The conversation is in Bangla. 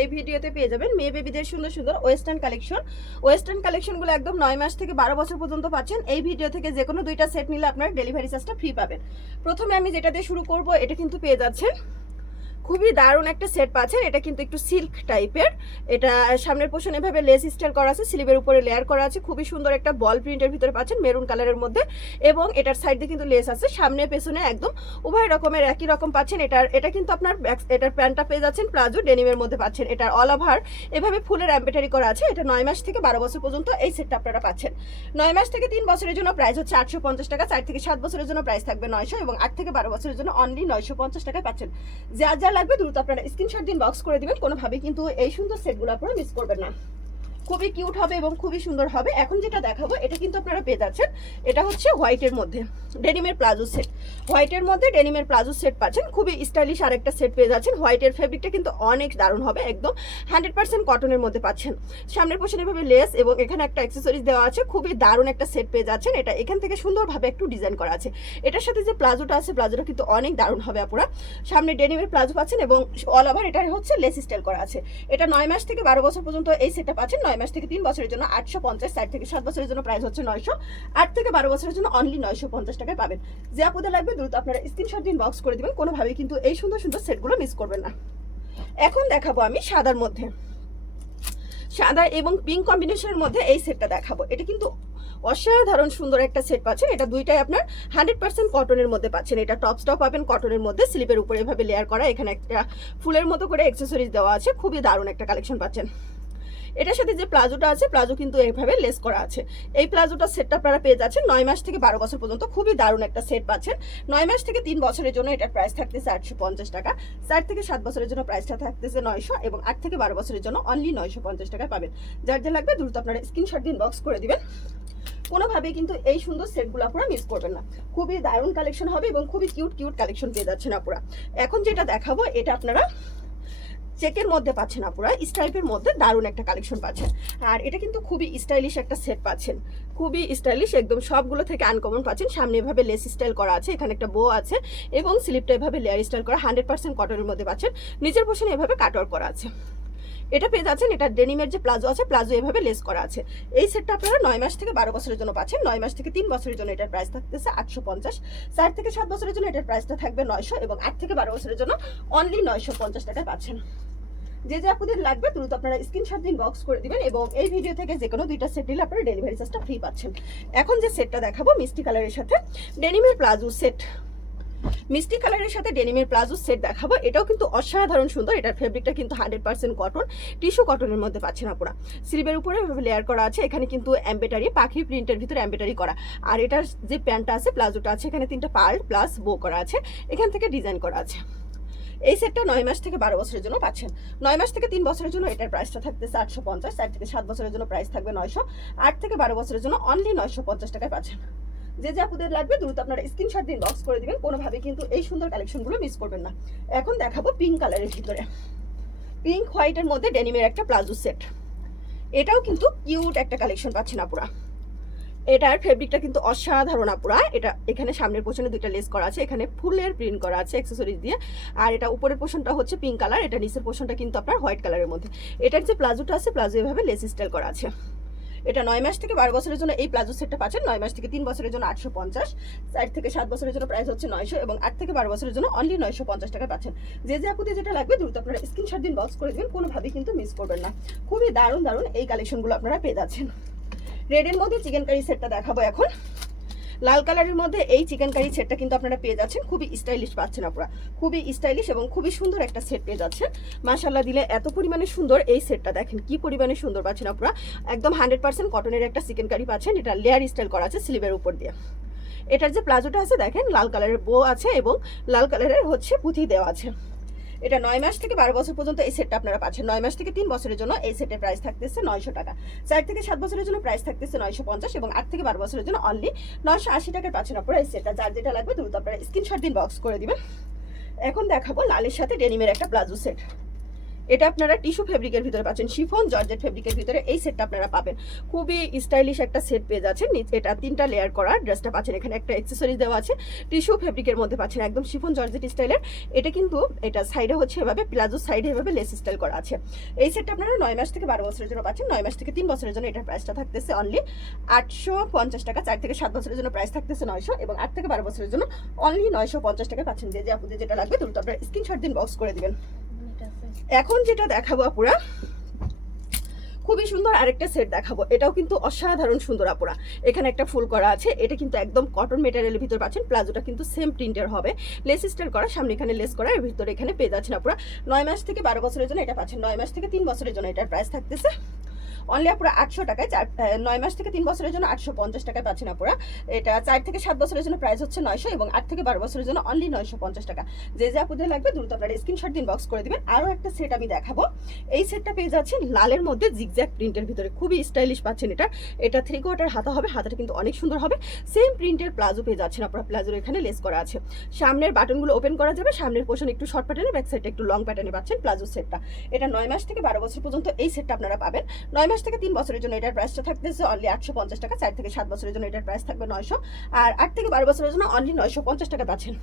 এই ভিডিওতে পেয়ে যাবেন মেয়ে বেবিদের সুন্দর সুন্দর ওয়েস্টার্ন কালেকশন। ওয়েস্টার্ন কালেকশনগুলো একদম 9 মাস থেকে 12 বছর পর্যন্ত পাচ্ছেন। এই ভিডিও থেকে যে কোনো দুইটা সেট নিলে আপনার ডেলিভারি চার্জটা ফ্রি পাবেন। প্রথমে আমি যেটা দিয়ে শুরু করব, এটা কিন্তু পেয়ে যাচ্ছেন খুবই দারুণ একটা সেট পাচ্ছেন। এটা কিন্তু একটু সিল্ক টাইপের, এটা সামনের পোর্শন এভাবে লেস স্টাইল করা আছে, স্লিভের উপরে লেয়ার করা আছে, খুবই সুন্দর একটা বল প্রিন্টের ভিতরে পাচ্ছেন মেরুন কালারের মধ্যে, এবং এটার সাইড দিয়ে কিন্তু লেস আছে, সামনে পেছনে একদম উভয় রকমের একই রকম পাচ্ছেন। এটা কিন্তু আপনার এটার প্যান্টটা পেয়ে যাচ্ছেন প্লাজো ডেনিমের মধ্যে পাচ্ছেন। এটার অল ওভার এভাবে ফুলের এমব্রয়ডারি করা আছে। এটা 9 মাস থেকে 12 বছর পর্যন্ত এই সেটটা আপনারা পাচ্ছেন। 9 মাস থেকে 3 বছরের জন্য প্রাইস হচ্ছে 850 টাকা, 4 থেকে 7 বছরের জন্য প্রাইস থাকবে 900, এবং 8 থেকে 12 বছরের জন্য অনলি 950 টাকায় পাচ্ছেন। যা যা লাগবে দ্রুত আপনারা স্ক্রিনশট দিন, বক্স করে দিবেন। কোনোভাবে কিন্তু এই সুন্দর সেটগুলো আপনারা মিস করবেন না, খুবই কিউট হবে এবং খুবই সুন্দর হবে। এখন যেটা দেখাবো এটা কিন্তু আপনারা পেয়ে যাচ্ছেন, এটা হচ্ছে হোয়াইটের মধ্যে ডেনিমের প্লাজো সেট। হোয়াইটের মধ্যে ডেনিমের প্লাজো সেট পাচ্ছেন, খুবই স্টাইলিশ আরেকটা সেট পেয়ে যাচ্ছেন। হোয়াইটের ফেব্রিকটা কিন্তু অনেক দারুণ হবে, একদম 100% কটনের মধ্যে পাচ্ছেন। সামনের পোর্শনে এভাবে লেস এবং এখানে একটা অ্যাক্সেসরিজ দেওয়া আছে, খুবই দারুণ একটা সেট পেয়ে যাচ্ছেন। এটা এখান থেকে সুন্দরভাবে একটু ডিজাইন করা আছে। এটার সাথে যে প্লাজোটা আছে, প্লাজোটা কিন্তু অনেক দারুণ হবে আপুরা। সামনে ডেনিমের প্লাজো পাচ্ছেন এবং অল ওভার এটা হচ্ছে লেস স্টাইল করা আছে। এটা 9 মাস থেকে 12 বছর পর্যন্ত এই সেটটা পাচ্ছেন। 9 মাস থেকে 3 বছরের জন্য 850, 4 থেকে 7 বছরের জন্য প্রাইস হচ্ছে 900, 8 থেকে 12 বছরের জন্য অনলি 950 টাকায় পাবেন। যে আপনাদের লাগবে দ্রুত আপনারা স্ক্রিনশট দিন, বক্স করে দিবেন। কোনোভাবেই কিন্তু এই সুন্দর সুন্দর সেটগুলো মিস করবেন না। এখন দেখাবো আমি সাদার মধ্যে, সাদা এবং পিঙ্ক কম্বিনেশনের মধ্যে এই সেটটা দেখাবো। এটা কিন্তু অসাধারণ সুন্দর একটা সেট পাচ্ছেন। এটা দুইটাই আপনার 100% কটনের মধ্যে পাচ্ছেন। এটা টপসটাও পাবেন কটনের মধ্যে, স্লিপের উপরে এভাবে লেয়ার করা, এখানে একটা ফুলের মতো করে অ্যাক্সেসরিজ দেওয়া আছে, খুবই দারুণ একটা কালেকশন পাচ্ছেন। এটার সাথে যে প্লাজোটা আছে, প্লাজো কিন্তু এইভাবে লেস করা আছে। এই প্লাজোটা সেটটা আপনারা পেয়ে যাচ্ছেন 9 মাস থেকে 12 বছর পর্যন্ত, খুবই দারুণ একটা সেট পাচ্ছেন। 9 মাস থেকে 3 বছরের জন্য এটার প্রাইস থাকতেছে 850 টাকা, 4 থেকে 7 বছরের জন্য প্রাইসটা থাকতেছে 900, এবং 8 থেকে 12 বছরের জন্য অনলি 950 টাকায় পাবেন। যার যা লাগবে দ্রুত আপনারা স্ক্রিনশট দিন, বক্স করে দিবেন। কোনোভাবেই কিন্তু এই সুন্দর সেটগুলো আপনারা মিস করবেন না, খুবই দারুণ কালেকশন হবে এবং খুবই কিউট কিউট কালেকশন পেয়ে যাচ্ছেন আপুরা। এখন যেটা দেখাবো এটা আপনারা চেকের মধ্যে পাচ্ছেন আপুরা, স্ট্রাইপের মধ্যে দারুণ একটা কালেকশন পাচ্ছেন। আর এটা কিন্তু খুবই স্টাইলিশ একটা সেট পাচ্ছেন, খুবই স্টাইলিশ, একদম সবগুলো থেকে আনকমন পাচ্ছেন। সামনে এভাবে লেস স্টাইল করা আছে, এখানে একটা বো আছে, এবং স্লিপটা এভাবে লেয়ার স্টাইল করা, 100% কটনের মধ্যে পাচ্ছেন। নিচের পোর্শনে এভাবে কাটওয়ার্ক করা আছে। এটা পেয়ে যাচ্ছেন, এটা ডেনিমের যে প্লাজো আছে, প্লাজো এভাবে লেস করা আছে। এই সেটটা আপনারা 9 মাস থেকে 12 বছরের জন্য পাচ্ছেন। 9 মাস থেকে 3 বছরের জন্য এটার প্রাইস থাকতেছে 850, 4 থেকে 7 বছরের জন্য এটার প্রাইসটা থাকবে 900, এবং 8 থেকে 12 বছরের জন্য অনলি 950 টাকায় পাচ্ছেন। যে যে আপনাদের লাগবে দ্রুত আপনারা স্ক্রিনশট দিন, বক্স করে দিবেন, এবং এই ভিডিও থেকে যে কোনো দুইটা সেট নিলে আপনারা ডেলিভারি চার্জটা ফ্রি পাচ্ছেন। এখন যে সেটটা দেখাবো মিষ্টি কালারের সাথে ডেনিমের প্লাজো সেট, মিষ্টি কালারের সাথে ডেনিমের প্লাজো সেট দেখাবো। এটাও কিন্তু অসাধারণ সুন্দর। এটার ফেব্রিকটা কিন্তু 100% কটন, টিস্যু কটনের মধ্যে পাচ্ছেন আপনারা। স্লিভের উপরে লেয়ার করা আছে, এখানে কিন্তু এমব্রয়ডারি, পাখি প্রিন্টের ভিতরে এমব্রয়ডারি করা। আর এটার যে প্যান্টটা আছে, প্লাজোটা আছে, এখানে 3টা পার্ল প্লাস বো করা আছে, এখান থেকে ডিজাইন করা আছে। এই সেটটা 9 মাস থেকে 12 বছরের জন্য পাচ্ছেন। 9 মাস থেকে 3 বছরের জন্য এটার প্রাইসটা থাকতেছে 850, 4 থেকে 7 বছরের জন্য প্রাইস থাকবে 900, 8 থেকে 12 বছরের জন্য অনলি 950 টাকায় পাচ্ছেন। যে যে আপনাদের লাগবে দ্রুত আপনারা স্ক্রিনশট দিন, বক্স করে দিবেন। কোনোভাবে কিন্তু এই সুন্দর কালেকশনগুলো মিস করবেন না। এখন দেখাবো পিঙ্ক কালারের ভিতরে, পিঙ্ক হোয়াইটের মধ্যে ডেনিমের একটা প্লাজো সেট। এটাও কিন্তু কিউট একটা কালেকশন পাচ্ছেন আপুরা। এটার ফেব্রিকটা কিন্তু অসাধারণ আপুরা। এটা এখানে সামনের পোর্শনে দুইটা লেস করা আছে, এখানে ফুলের প্রিন্ট করা আছে অ্যাক্সেসরিজ দিয়ে। আর এটা উপরের পোর্শনটা হচ্ছে পিঙ্ক কালার, এটা নিচের পোর্শনটা কিন্তু আপনার হোয়াইট কালারের মধ্যে। এটার যে প্লাজোটা আছে, প্লাজো এভাবে লেস স্টাইল করা আছে। এটা 9 মাস থেকে 12 বছরের জন্য এই প্লাজো সেটটা পাচ্ছেন। 9 মাস থেকে 3 বছরের জন্য 850, 4 থেকে 7 বছরের জন্য প্রাইস হচ্ছে 900, এবং 8 থেকে 12 বছরের জন্য অনলি 950 টাকা পাচ্ছেন। যে যে আপুদের যেটা লাগবে দ্রুত আপনারা স্ক্রিনশট দিন, বক্স করে দিবেন। কোনোভাবেই কিন্তু মিস করবেন না, খুবই দারুণ দারুণ এই কালেকশনগুলো আপনারা পেয়ে যাচ্ছেন। রেডের মধ্যে চিকেন কারি সেটটা দেখাবো এখন। লাল কালারের মধ্যে এই চিকেন কারি সেটটা কিন্তু আপনারা পেয়ে যাচ্ছেন, খুবই স্টাইলিশ পাচ্ছেন আপনারা, খুবই স্টাইলিশ এবং খুবই সুন্দর একটা সেট পেয়ে যাচ্ছেন। মাশাআল্লাহ দিলে এত পরিমাণে সুন্দর এই সেটটা, দেখেন কি পরিমাণে সুন্দর পাচ্ছেন আপনারা। একদম 100% কটনের একটা চিকেন কারি পাচ্ছেন। এটা লেয়ার স্টাইল করা আছে স্লিভের উপর দিয়ে। এটার যে প্লাজোটা আছে দেখেন, লাল কালারের বো আছে এবং লাল কালারের হচ্ছে পুঁথি দেওয়া আছে। এটা 9 মাস থেকে 12 বছর পর্যন্ত এই সেটটা আপনারা পাচ্ছেন। 9 মাস থেকে 3 বছরের জন্য এই সেটের প্রাইস থাকতেছে 900 টাকা, 4 থেকে 7 বছরের জন্য প্রাইস থাকতেছে 950, এবং 8 থেকে 12 বছরের জন্য অনলি 980 টাকায় পাচ্ছেন আপনারা এই সেটটা। যার যেটা লাগবে দ্রুত আপনারা স্ক্রিনশট দিন, বক্স করে দিবেন। এখন দেখাবো লালের সাথে ডেনিমের একটা প্লাজো সেট। এটা আপনারা টিস্যু ফেব্রিকের ভিতরে পাচ্ছেন, শিফন জর্জেট ফেব্রিকের ভিতরে এই সেটটা আপনারা পাবেন। খুবই স্টাইলিশ একটা সেট পেয়ে যাচ্ছেন। এটা 3টা লেয়ার করা ড্রেসটা পাচ্ছেন, এখানে একটা অ্যাক্সেসরিজ দেওয়া আছে, টিস্যু ফেব্রিকের মধ্যে পাচ্ছেন, একদম শিফন জর্জেট স্টাইলের। এটা কিন্তু এটা সাইডে হচ্ছে এভাবে, প্লাজো সাইডে এভাবে লেস স্টাইল করা আছে। এই সেটটা আপনারা 9 মাস থেকে 12 বছরের জন্য পাচ্ছেন। 9 মাস থেকে 3 বছরের জন্য এটার প্রাইসটা থাকতেছে অনলি 850 টাকা। 4 থেকে 7 বছরের জন্য প্রাইস থাকতেছে 900, এবং 8 থেকে 12 বছরের জন্য অনলি 950 টাকা পাচ্ছেন। যে আপুদের যেটা লাগবে দ্রুত আপনারা স্ক্রিনশট দিন, বক্স করে দিবেন। এখন যেটা দেখাবো আপুরা, খুবই সুন্দর আরেকটা সেট দেখাবো। এটাও কিন্তু অসাধারণ সুন্দর আপুরা। এখানে একটা ফুল করা আছে, এটা কিন্তু একদম কটন মেটেরিয়ালের ভিতর পাচ্ছেন। প্লাজোটা কিন্তু সেম প্রিন্টের হবে, লেস স্টাইল করা, সামনে এখানে লেস করা, এর ভিতরে এখানে পেয়ে যাচ্ছেন আপুরা। 9 মাস থেকে 12 বছরের জন্য এটা পাচ্ছেন। 9 মাস থেকে 3 বছরের জন্য এটার প্রাইস থাকতেছে অনলি আপুরা 800 টাকায়। 9 মাস থেকে 3 বছরের জন্য 850 টাকায় পাচ্ছেন আপুরা। এটা 4 থেকে 7 বছরের জন্য প্রাইস হচ্ছে 900, এবং 8 থেকে 12 বছরের জন্য অনলি 950 টাকা। যে আপুদের লাগবে দ্রুত আপনারা স্ক্রিনশট দিন, বক্স করে দিবেন। আরও একটা সেট আমি দেখাবো। এই সেটটা পেয়ে যাচ্ছেন লালের মধ্যে জিগজ্যাগ প্রিন্টের ভিতরে, খুবই স্টাইলিশ পাচ্ছেন। এটা 3/4 হাতা হবে, হাতাটা কিন্তু অনেক সুন্দর হবে। সেম প্রিন্টের প্লাজো পেয়ে যাচ্ছেন আপনারা, প্লাজোর এখানে লেস করা আছে। সামনের বাটনগুলো ওপেন করা যাবে, সামনের পোর্শন একটু শর্ট প্যাটার্নে, ব্যাক সাইডটা একটু লং প্যাটার্নে পাচ্ছেন প্লাজো সেটটা। এটা 9 মাস থেকে 12 বছর পর্যন্ত এই সেটটা আপনারা পাবেন। 9 মাস থেকে 3 বছরের জন্য এটার প্রাইসটা থাকতেছে অনলি 850 টাকা। 4 থেকে 7 বছরের জন্য এটার প্রাইস থাকবে 900, আর 8 থেকে 12 বছরের জন্য অনলি 950 টাকা পাচ্ছেন।